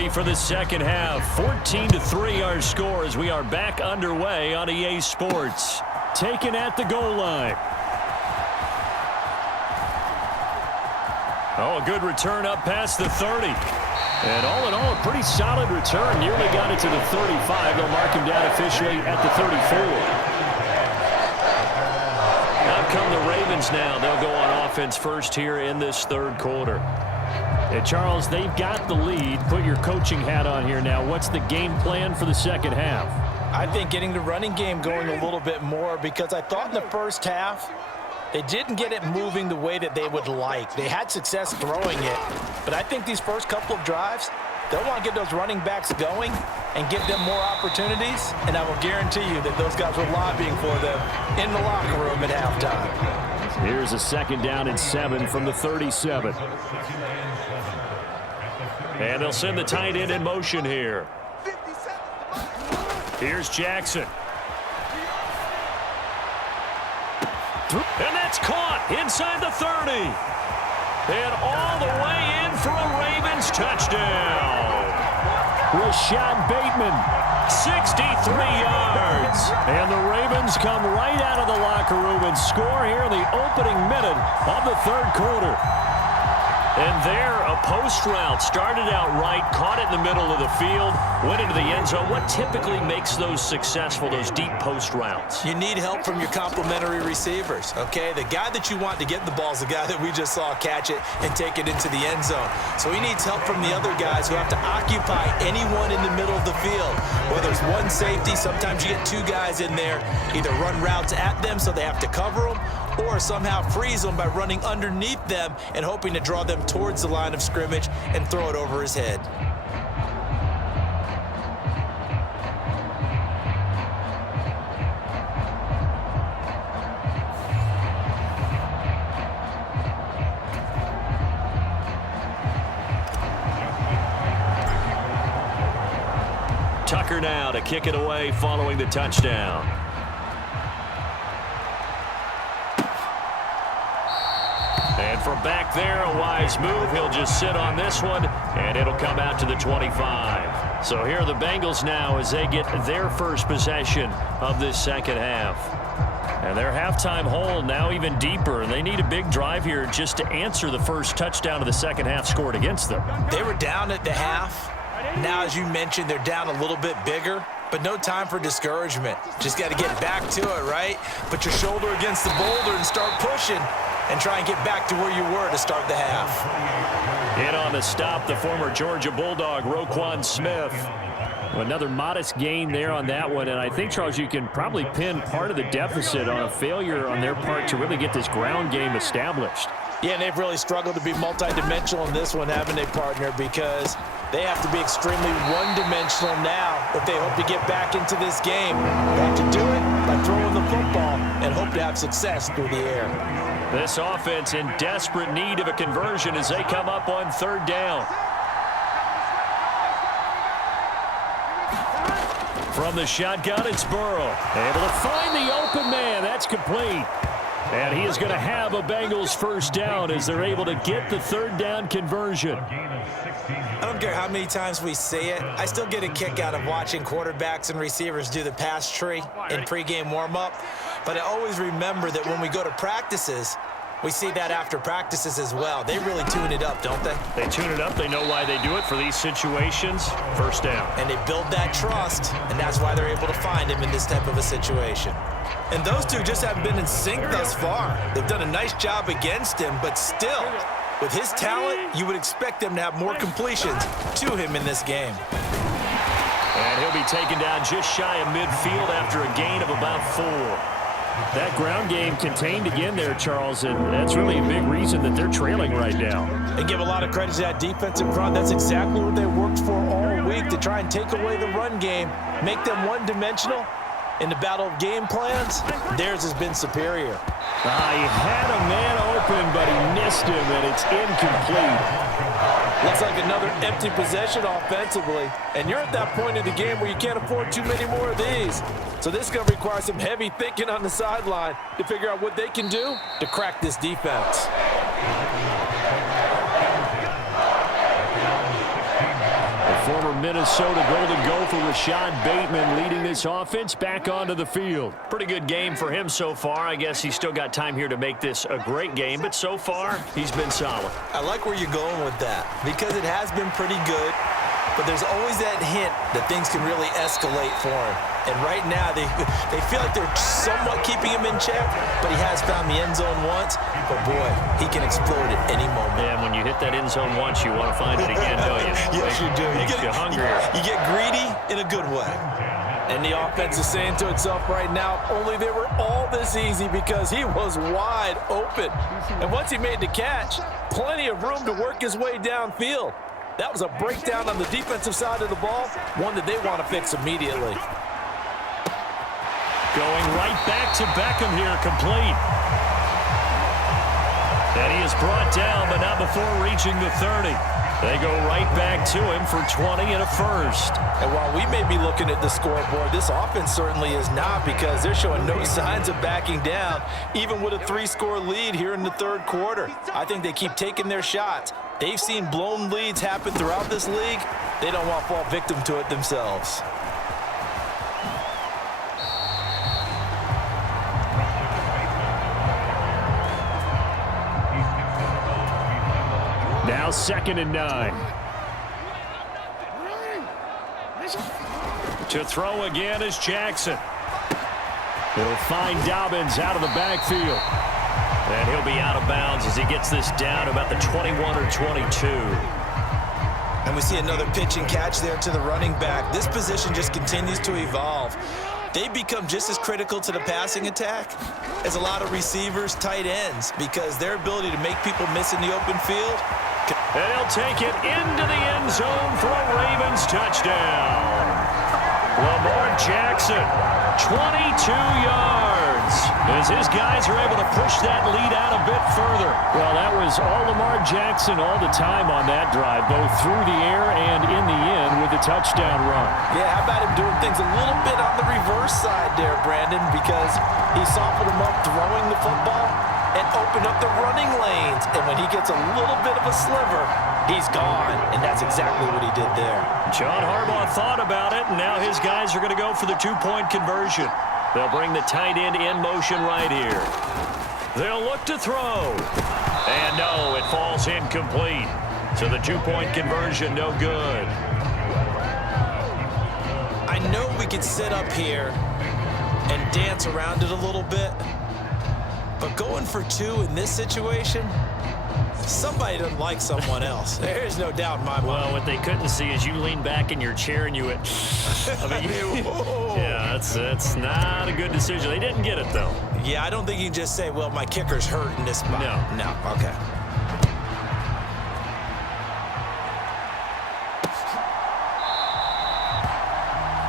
Ready for the second half. 14-3 our score as we are back underway on EA Sports. Taken at the goal line. Oh, a good return up past the 30. And all in all, a pretty solid return. Nearly got it to the 35. They'll mark him down officially at the 34. Out come the Ravens now. They'll go on offense first here in this third quarter. And Charles, they've got the lead. Put your coaching hat on here now. What's the game plan for the second half? I think getting the running game going a little bit more, because I thought in the first half they didn't get it moving the way that they would like. They had success throwing it, but I think these first couple of drives, they'll want to get those running backs going and give them more opportunities, and I will guarantee you that those guys were lobbying for them in the locker room at halftime. Here's a 2nd down and 7 from the 37. And they'll send the tight end in motion here. Here's Jackson. And that's caught inside the 30. And all the way in for a Ravens touchdown. Rashad Bateman, 63 yards. And the Ravens come right out of the locker room and score here in the opening minute of the third quarter. And there, a post route started out right, caught it in the middle of the field, went into the end zone. What typically makes those successful, those deep post routes? You need help from your complementary receivers, okay? The guy that you want to get the ball is the guy that we just saw catch it and take it into the end zone. So he needs help from the other guys who have to occupy anyone in the middle of the field. Whether it's one safety, sometimes you get two guys in there, either run routes at them so they have to cover them, or somehow freeze them by running underneath them and hoping to draw them towards the line of scrimmage and throw it over his head. Tucker now to kick it away following the touchdown. And from back there, a wise move. He'll just sit on this one, and it'll come out to the 25. So here are the Bengals now as they get their first possession of this second half. And their halftime hole now even deeper. They need a big drive here just to answer the first touchdown of the second half scored against them. They were down at the half. Now, as you mentioned, they're down a little bit bigger, but no time for discouragement. Just got to get back to it, right? Put your shoulder against the boulder and start pushing, and try and get back to where you were to start the half. In on the stop, the former Georgia Bulldog, Roquan Smith. Another modest gain there on that one, and I think, Charles, you can probably pin part of the deficit on a failure on their part to really get this ground game established. Yeah, and they've really struggled to be multidimensional in this one, haven't they, partner? Because they have to be extremely one-dimensional now if they hope to get back into this game. They have to do it by throwing the football and hope to have success through the air. This offense in desperate need of a conversion as they come up on 3rd down. From the shotgun, it's Burrow. Able to find the open man. That's complete. And he is going to have a Bengals first down as they're able to get the 3rd down conversion. I don't care how many times we say it, I still get a kick out of watching quarterbacks and receivers do the pass tree in pregame warm-up. But I always remember that when we go to practices, we see that after practices as well. They really tune it up, don't they? They tune it up. They know why they do it for these situations. First down. And they build that trust, and that's why they're able to find him in this type of a situation. And those two just haven't been in sync thus far. They've done a nice job against him, but still, with his talent, you would expect them to have more completions to him in this game. And he'll be taken down just shy of midfield after a gain of about 4. That ground game contained again there, Charles, and that's really a big reason that they're trailing right now. And give a lot of credit to that defensive front. That's exactly what they worked for all week, to try and take away the run game, make them one-dimensional. In the battle of game plans, theirs has been superior. He had a man open, but he missed him, and it's incomplete. Looks like another empty possession offensively. And you're at that point in the game where you can't afford too many more of these. So this is going to require some heavy thinking on the sideline to figure out what they can do to crack this defense. former Minnesota Golden Gopher Rashad Bateman leading this offense back onto the field. Pretty good game for him so far. I guess he's still got time here to make this a great game, but so far he's been solid. I like where you're going with that because it has been pretty good, but there's always that hint that things can really escalate for him. And right now, they feel like they're somewhat keeping him in check, but he has found the end zone once. But, boy, he can explode at any moment. Yeah, and when you hit that end zone once, you want to find it again, don't you? Yes, you do. Makes you hungrier. You get greedy in a good way. And the offense is saying to itself right now, only they were all this easy because he was wide open. And once he made the catch, plenty of room to work his way downfield. That was a breakdown on the defensive side of the ball, one that they want to fix immediately. Going right back to Beckham here, complete. And he is brought down, but not before reaching the 30. They go right back to him for 20 and a first. And while we may be looking at the scoreboard, this offense certainly is not because they're showing no signs of backing down, even with a 3-score lead here in the third quarter. I think they keep taking their shots. They've seen blown leads happen throughout this league. They don't want to fall victim to it themselves. Now 2nd and 9. To throw again is Jackson. He'll find Dobbins out of the backfield. And he'll be out of bounds as he gets this down about the 21 or 22. And we see another pitch and catch there to the running back. This position just continues to evolve. They become just as critical to the passing attack as a lot of receivers, tight ends, because their ability to make people miss in the open field. And he'll take it into the end zone for a Ravens touchdown. Lamar Jackson, 22 yards, as his guys are able to push that lead out a bit further. Well, that was all Lamar Jackson all the time on that drive, both through the air and in the end with the touchdown run. Yeah, how about him doing things a little bit on the reverse side there, Brandon, because he softened him up throwing the football and opened up the running lanes. And when he gets a little bit of a sliver, he's gone. And that's exactly what he did there. John Harbaugh thought about it, and now his guys are going to go for the 2-point conversion. They'll bring the tight end in motion right here. They'll look to throw. And no, it falls incomplete. So the 2-point conversion, no good. I know we could sit up here and dance around it a little bit, but going for 2 in this situation, somebody doesn't like someone else. There's no doubt in my mind. Well, what they couldn't see is you lean back in your chair and you went, I mean, yeah, that's not a good decision. They didn't get it, though. Yeah, I don't think you can just say, well, my kicker's hurt in this spot. No. Okay.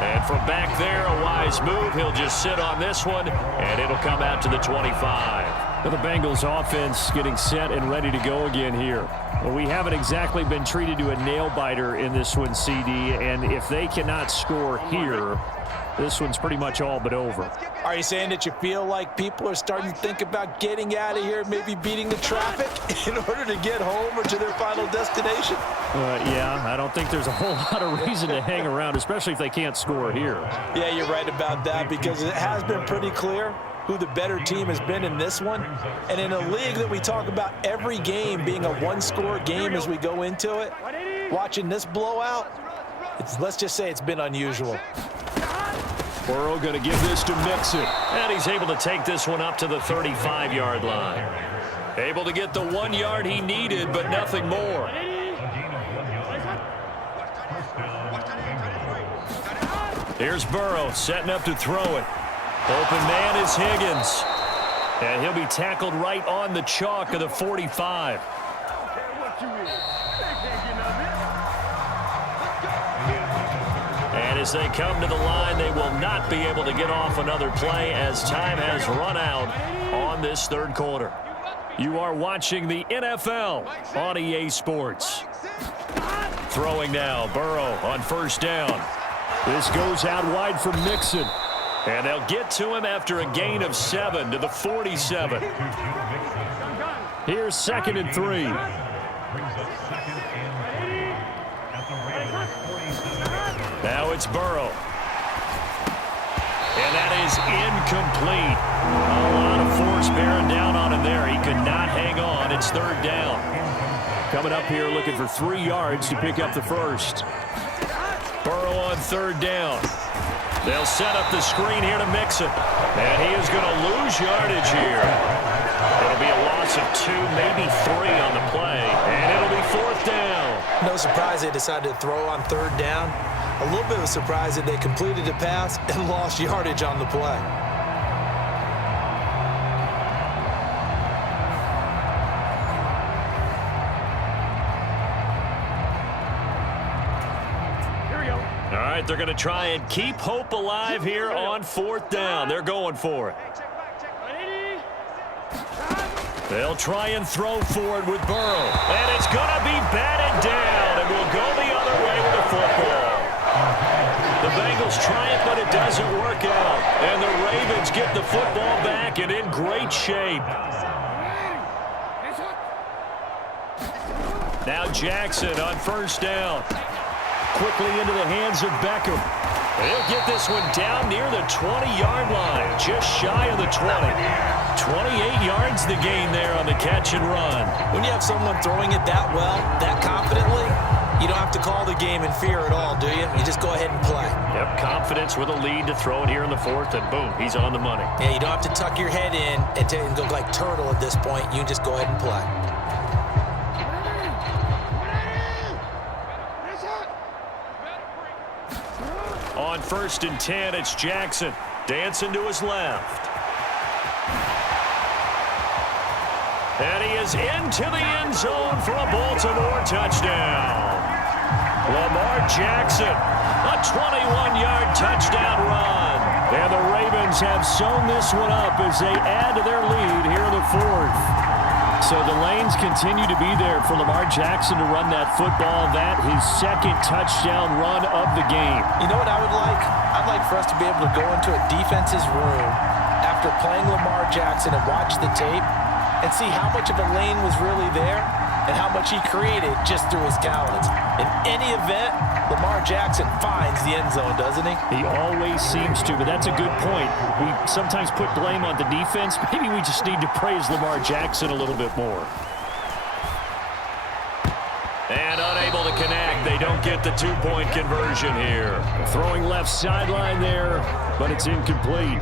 And from back there, a wise move. He'll just sit on this one, and it'll come out to the 25. Now the Bengals offense getting set and ready to go again here. Well, we haven't exactly been treated to a nail-biter in this one, CD, and if they cannot score here, this one's pretty much all but over. Are you saying that you feel like people are starting to think about getting out of here, maybe beating the traffic in order to get home or to their final destination? Yeah, I don't think there's a whole lot of reason to hang around, especially if they can't score here. Yeah, you're right about that because it has been pretty clear who the better team has been in this one. And in a league that we talk about every game being a one-score game as we go into it, watching this blowout, let's just say it's been unusual. Burrow going to give this to Mixon. And he's able to take this one up to the 35-yard line. Able to get the 1 yard he needed, but nothing more. Here's Burrow setting up to throw it. Open man is Higgins. And he'll be tackled right on the chalk of the 45. And as they come to the line, they will not be able to get off another play as time has run out on this third quarter. You are watching the NFL on EA Sports. Throwing now, Burrow on first down. This goes out wide for Mixon. And they'll get to him after a gain of 7 to the 47. Here's 2nd and 3. Now it's Burrow. And that is incomplete. A lot of force bearing down on him there. He could not hang on. It's third down. Coming up here looking for 3 yards to pick up the first. Burrow on third down. They'll set up the screen here to Mixon. And he is going to lose yardage here. It'll be a loss of 2, maybe 3 on the play. And it'll be fourth down. No surprise they decided to throw on third down. A little bit of a surprise that they completed a pass and lost yardage on the play. All right, they're going to try and keep hope alive here on fourth down. They're going for it. They'll try and throw for it with Burrow. And it's going to be batted down, and we'll go the other way with the football. The Bengals try it, but it doesn't work out. And the Ravens get the football back and in great shape. Now Jackson on first down. Quickly into the hands of Beckham. He'll get this one down near the 20-yard line, just shy of the 20. 28 yards the gain there on the catch and run. When you have someone throwing it that well, that confidently, you don't have to call the game in fear at all, do you? You just go ahead and play. Yep, confidence with a lead to throw it here in the fourth, and boom, he's on the money. Yeah, you don't have to tuck your head in and go like turtle at this point. You can just go ahead and play. On first and 10, it's Jackson. Dancing to his left. And he is into the end zone for a Baltimore touchdown. Lamar Jackson, a 21-yard touchdown run. And the Ravens have sewn this one up as they add to their lead here in the fourth. So the lanes continue to be there for Lamar Jackson to run that football. That his second touchdown run of the game. You know what I would like? I'd like for us to be able to go into a defense's room after playing Lamar Jackson and watch the tape and see how much of a lane was really there and how much he created just through his talents. In any event, Lamar Jackson finds the end zone, doesn't he? He always seems to, but that's a good point. We sometimes put blame on the defense. Maybe we just need to praise Lamar Jackson a little bit more. And unable to connect. They don't get the two-point conversion here. Throwing left sideline there, but it's incomplete.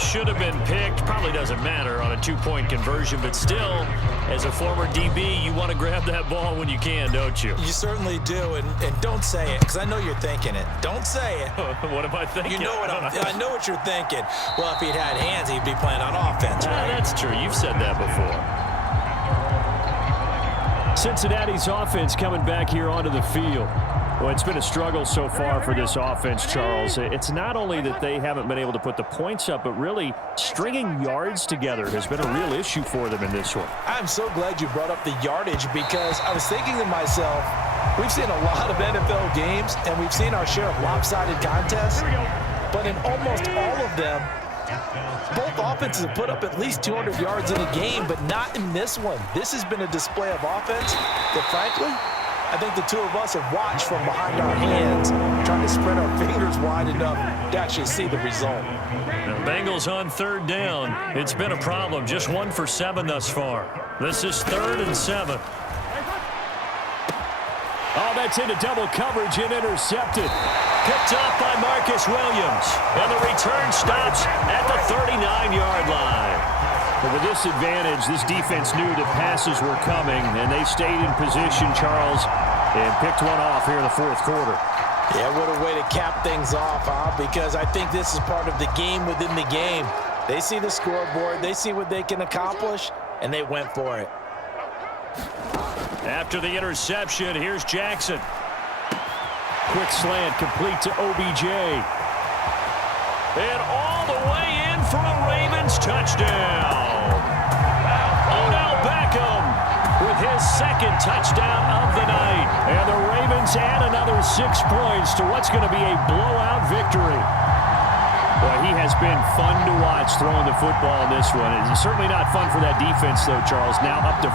Should have been picked. Probably doesn't matter on a two-point conversion, but still, as a former DB, you want to grab that ball when you can, don't you? You certainly do, and don't say it, because I know you're thinking it. Don't say it. What am I thinking? You know what I know what you're thinking. Well, if he'd had hands, he'd be playing on offense, right? That's true. You've said that before. Cincinnati's offense coming back here onto the field. Well, it's been a struggle so far for this offense, Charles. It's not only that they haven't been able to put the points up, but really stringing yards together has been a real issue for them in this one. I'm so glad you brought up the yardage because I was thinking to myself, we've seen a lot of NFL games, and we've seen our share of lopsided contests, but in almost all of them, both offenses have put up at least 200 yards in a game, but not in this one. This has been a display of offense that, frankly, I think the two of us have watched from behind our hands, trying to spread our fingers wide enough to actually see the result. The Bengals on third down. It's been a problem. Just 1 for 7 thus far. This is 3rd and 7. Oh, that's into double coverage and intercepted. Picked up by Marcus Williams. And the return stops at the 39-yard line. But with this advantage, this defense knew that passes were coming, and they stayed in position, Charles, and picked one off here in the fourth quarter. Yeah, what a way to cap things off, huh? Because I think this is part of the game within the game. They see the scoreboard, they see what they can accomplish, and they went for it. After the interception, here's Jackson. Quick slant complete to OBJ. And all the way in for a Ravens touchdown. Odell Beckham with his second touchdown of the night. And the Ravens add another 6 points to what's going to be a blowout victory. Well, he has been fun to watch throwing the football in this one. It's certainly not fun for that defense, though, Charles. Now up to